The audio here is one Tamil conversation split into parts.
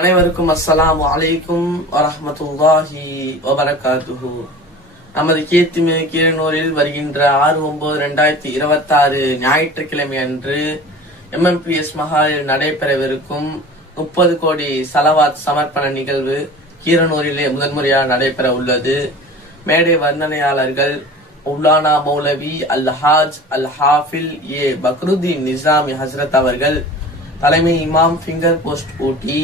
அனைவருக்கும் அஸ்ஸலாமு அலைக்கும் வரஹ்மத்துல்லாஹி வபரகாத்துஹு. நமது கீர்த்திமிகு கீரனூரில் வருகின்ற 6/9/2026 ஞாயிற்றுக்கிழமை அன்று MMPS மஹாலில் நடைபெறவிருக்கும் 30 கோடி சலவாத் சமர்ப்பண நிகழ்வு கீரனூரிலே முதன்முறையாக நடைபெற உள்ளது. மேடை வர்ணனையாளர்கள் மௌலானா மௌலவி அல்-ஹாஜ் அல்-ஹாஃபில் பக்ருதீன் நிசாமி ஹஸ்ரத் அவர்கள், தலைமை இமாம் ஃபிங்கர் போஸ்ட் ஊட்டி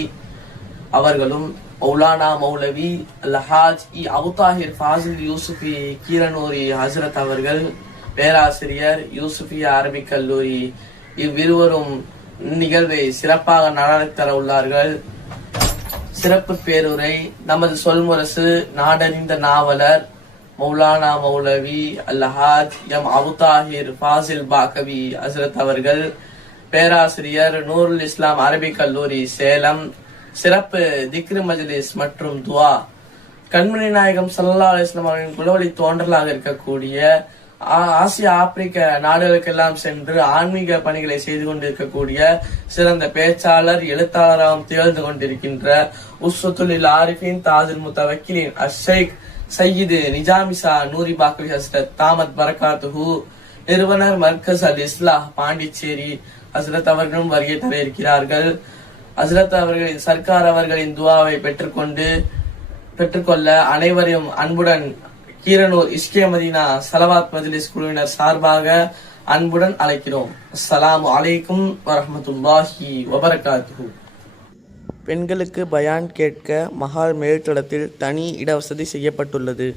அவர்களும், மௌலானா மௌலவி அல்-ஹாஜ் அபுதாஹிர் ஃபாசில் யூசுஃபி கீரனூரி ஹஸ்ரத் அவர்கள், பேராசிரியர் யூசுஃபியா அரபிக் கல்லூரி, இவ்விருவரும் நிகழ்வை சிறப்பாக நடத்தர உள்ளார்கள். சிறப்பு பேருரை நமது சொல்முரசு நாடறிந்த நாவலர் மௌலானா மௌலவி அல்-ஹாஜ் அபுதாஹிர் ஃபாசில் பாக்கவி ஹஸ்ரத் அவர்கள், பேராசிரியர் நூருல் இஸ்லாம் அரபிக் கல்லூரி சேலம். சிறப்பு திக்ரு மஜ்லிஸ் மற்றும் துவா. கண்மணி நாயகம் ஸல்லல்லாஹு அலைஹி வஸல்லம் அவர்களின் குலவழி தோன்றலாக இருக்கக்கூடிய ஆசிய ஆப்பிரிக்க நாடுகளுக்கெல்லாம் சென்று ஆன்மீக பணிகளை செய்து கொண்டிருக்கக்கூடிய சிறந்த பேச்சாளர், எழுத்தாளராகவும் திகழ்ந்து கொண்டிருக்கின்ற உஸ்வத்துல் ஆரிஃபின் தாஜுல் முத்தவக்கிலின் அஷைக் சையீது நிஜாமிசா நூரி பாக்கவி ஹஸ்ரத் தாமத் பரகாத்துஹு, நிறுவனர் மர்கஸ் அல் இஸ்லாஹ் பாண்டிச்சேரி ஹஸ்ரத் அவர்களும் வருகை தர இருக்கிறார்கள். ஹஸ்ரத் அவர்களின் சர்க்கார் அவர்களின் துவாவை பெற்றுக்கொள்ள அனைவரையும் அன்புடன் கீரனூர் இஸ்கே மதீனா சலவாத் மஜ்லிஸ் குழுவினர் சார்பாக அன்புடன் அழைக்கிறோம். அஸ்ஸலாமு அலைக்கும் வரஹ்மத்துல்லாஹி வபரகாத்துஹு. பெண்களுக்கு பயான் கேட்க மஹால் மேல்தளத்தில் தனி இடவசதி செய்யப்பட்டுள்ளது.